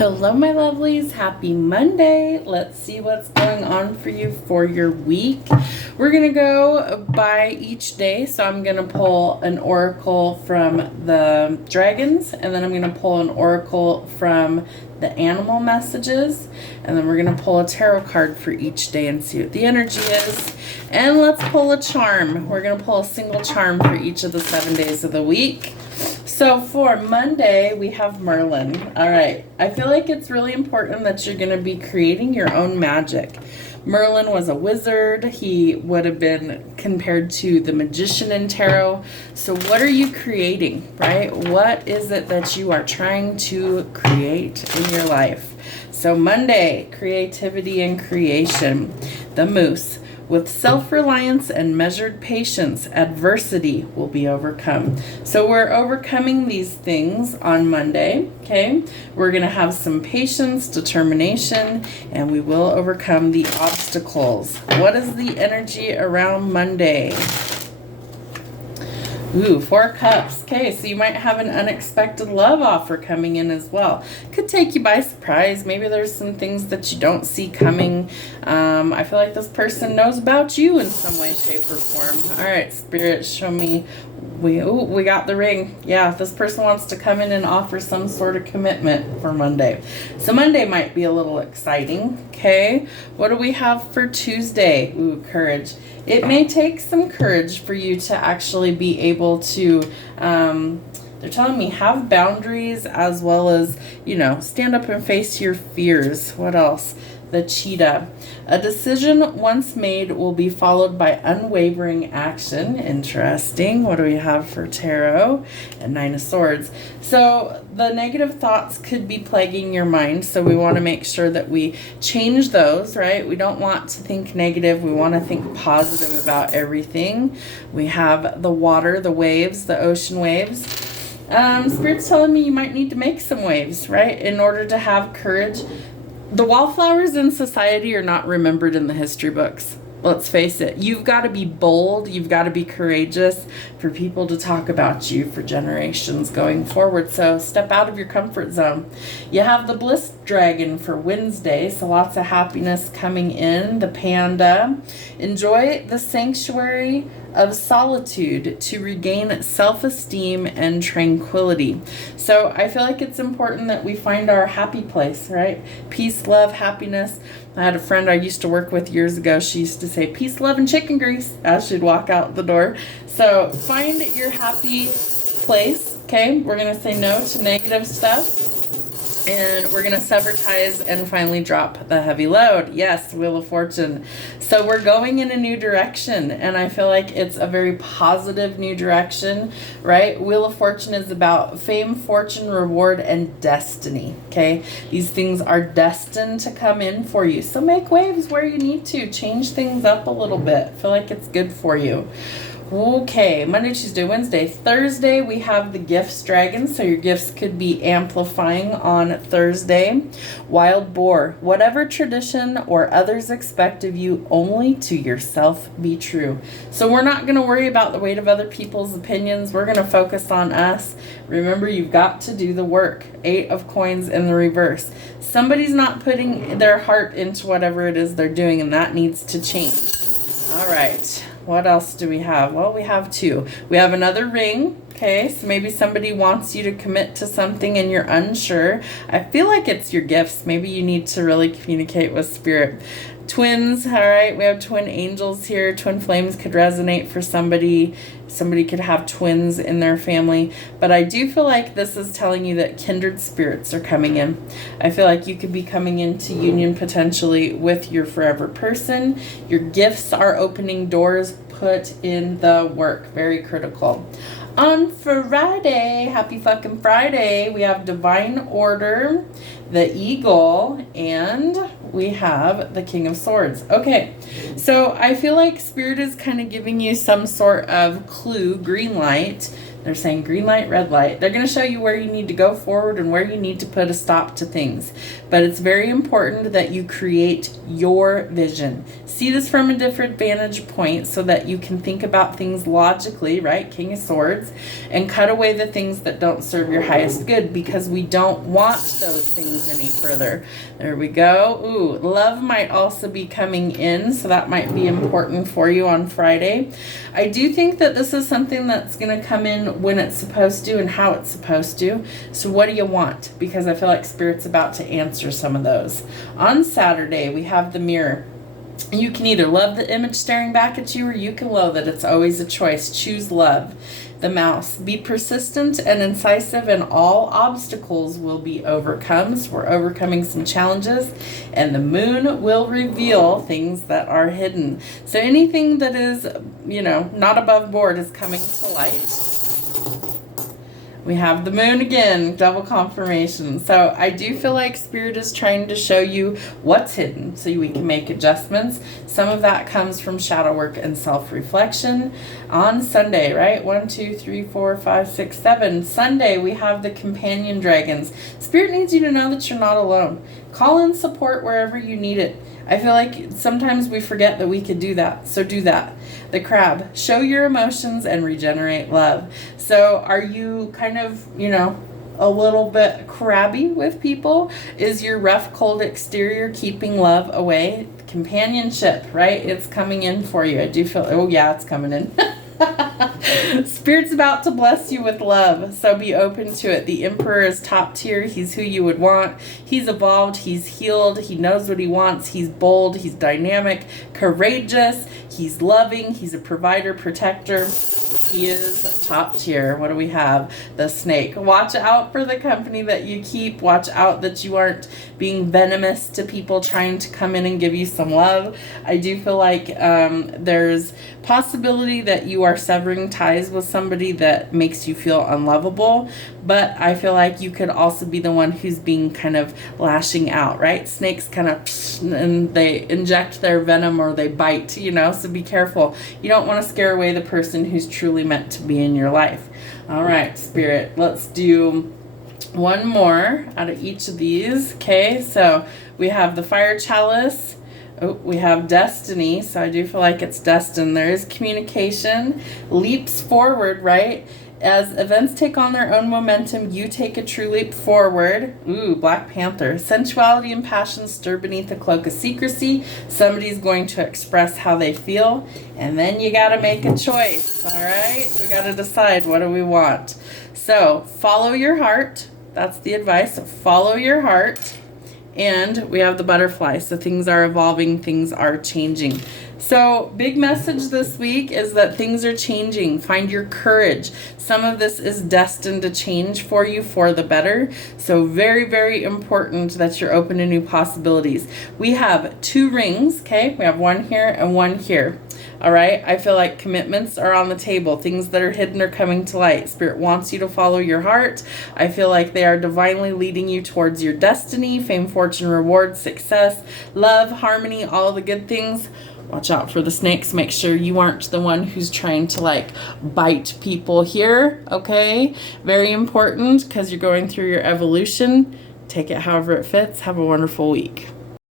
Hello, my lovelies. Happy Monday. Let's see what's going on for you for your week. We're going to go by each day. So I'm going to pull an oracle from the dragons, and then I'm going to pull an oracle from the animal messages, and then we're going to pull a tarot card for each day and see what the energy is. And let's pull a charm. We're going to pull a single charm for each of the 7 days of the week. So for Monday, we have Merlin. All right. I feel like it's really important that you're going to be creating your own magic. Merlin was a wizard. He would have been compared to the magician in tarot. So what are you creating, right? What is it that you are trying to create in your life? So Monday, creativity and creation. The moose. With self-reliance and measured patience, adversity will be overcome. So we're overcoming these things on Monday, okay? We're going to have some patience, determination, and we will overcome the obstacles. What is the energy around Monday? Ooh, 4 cups. Okay, so you might have an unexpected love offer coming in as well. Could take you by surprise. Maybe there's some things that you don't see coming. I feel like this person knows about you in some way, shape, or form. All right, Spirit, show me. We got the ring. Yeah, this person wants to come in and offer some sort of commitment for Monday. So Monday might be a little exciting. Okay, what do we have for Tuesday? Ooh, courage. It may take some courage for you to actually be able to, they're telling me, have boundaries as well as, stand up and face your fears. What else? The cheetah. A decision once made will be followed by unwavering action. Interesting. What do we have for tarot? And 9 of Swords. So the negative thoughts could be plaguing your mind. So we want to make sure that we change those, right? We don't want to think negative. We want to think positive about everything. We have the water, the waves, the ocean waves. Spirit's telling me you might need to make some waves, right? In order to have courage. The wallflowers in society are not remembered in the history books. Let's face it. You've got to be bold. You've got to be courageous for people to talk about you for generations going forward. So step out of your comfort zone. You have the bliss dragon for Wednesday. So lots of happiness coming in. The panda. Enjoy the sanctuary of solitude to regain self-esteem and tranquility. So I feel like it's important that we find our happy place, right? Peace, love, happiness. I had a friend I used to work with years ago. She used to say peace, love, and chicken grease as she'd walk out the door. So find your happy place, okay? We're going to say no to negative stuff. And we're going to sever ties and finally drop the heavy load. Yes, Wheel of Fortune. So we're going in a new direction. And I feel like it's a very positive new direction, right? Wheel of Fortune is about fame, fortune, reward, and destiny. Okay? These things are destined to come in for you. So make waves where you need to. Change things up a little bit. I feel like it's good for you. Okay, Monday, Tuesday, Wednesday, Thursday, we have the gifts dragon. So your gifts could be amplifying on Thursday. Wild boar. Whatever tradition or others expect of you, only to yourself be true. So we're not going to worry about the weight of other people's opinions. We're going to focus on us. Remember, you've got to do the work. 8 of coins in the reverse. Somebody's not putting their heart into whatever it is they're doing, and that needs to change. All right. What else do we have? Well, we have 2. We have another ring. Okay, so maybe somebody wants you to commit to something and you're unsure. I feel like it's your gifts. Maybe you need to really communicate with Spirit. Twins, all right, we have twin angels here. Twin flames could resonate for somebody. Somebody could have twins in their family. But I do feel like this is telling you that kindred spirits are coming in. I feel like you could be coming into union potentially with your forever person. Your gifts are opening doors. Put in the work. Very critical. On Friday, happy fucking Friday, we have Divine Order, the Eagle, and we have the King of Swords. Okay, so I feel like Spirit is kind of giving you some sort of clue, green light, They're saying green light, red light. They're going to show you where you need to go forward and where you need to put a stop to things. But it's very important that you create your vision. See this from a different vantage point so that you can think about things logically, right? King of Swords, and cut away the things that don't serve your highest good, because we don't want those things any further. There we go. Ooh, love might also be coming in, so that might be important for you on Friday. I do think that this is something that's going to come in when it's supposed to and how it's supposed to. So what do you want? Because I feel like Spirit's about to answer some of those. On Saturday, we have the Mirror. You can either love the image staring back at you, or you can loathe it. It's always a choice. Choose love. The Mouse. Be persistent and incisive, and all obstacles will be overcome. So we're overcoming some challenges, and the Moon will reveal things that are hidden. So anything that is, not above board is coming to light. We have the Moon again, double confirmation. So I do feel like Spirit is trying to show you what's hidden so we can make adjustments. Some of that comes from shadow work and self-reflection. On Sunday, right? 1, 2, 3, 4, 5, 6, 7. Sunday, we have the Companion Dragons. Spirit needs you to know that you're not alone. Call in support wherever you need it. I feel like sometimes we forget that we could do that. So do that. The Crab. Show your emotions and regenerate love. So are you kind of, a little bit crabby with people? Is your rough, cold exterior keeping love away? Companionship, right? It's coming in for you. I do feel, oh yeah, it's coming in. Spirit's about to bless you with love, so be open to it. The Emperor is top tier. He's who you would want. He's evolved. He's healed. He knows what he wants. He's bold. He's dynamic, courageous. He's loving. He's a provider, protector. He is top tier. What do we have? The Snake. Watch out for the company that you keep. Watch out that you aren't being venomous to people trying to come in and give you some love. I do feel like there's possibility that you are severing ties with somebody that makes you feel unlovable, but I feel like you could also be the one who's being kind of lashing out, right? Snakes kind of and they inject their venom or they bite, so be careful. You don't want to scare away the person who's truly meant to be in your life. All right, Spirit, let's do one more out of each of these. Okay, so we have the Fire Chalice. Oh, we have Destiny, so I do feel like it's destined. There is communication, leaps forward, right? As events take on their own momentum, you take a true leap forward. Ooh, Black Panther. Sensuality and passion stir beneath a cloak of secrecy. Somebody's going to express how they feel, and then you got to make a choice, all right? We got to decide, what do we want? So follow your heart. That's the advice. Follow your heart. And we have the Butterfly. So things are evolving, things are changing. So big message this week is that things are changing. Find your courage. Some of this is destined to change for you for the better. So very, very important that you're open to new possibilities. We have 2 rings, okay? We have one here and one here. All right, I feel like commitments are on the table. Things that are hidden are coming to light. Spirit wants you to follow your heart. I feel like they are divinely leading you towards your destiny, fame, fortune, reward, success, love, harmony, all the good things. Watch out for the snakes. Make sure you aren't the one who's trying to bite people here, okay? Very important, because you're going through your evolution. Take it however it fits. Have a wonderful week.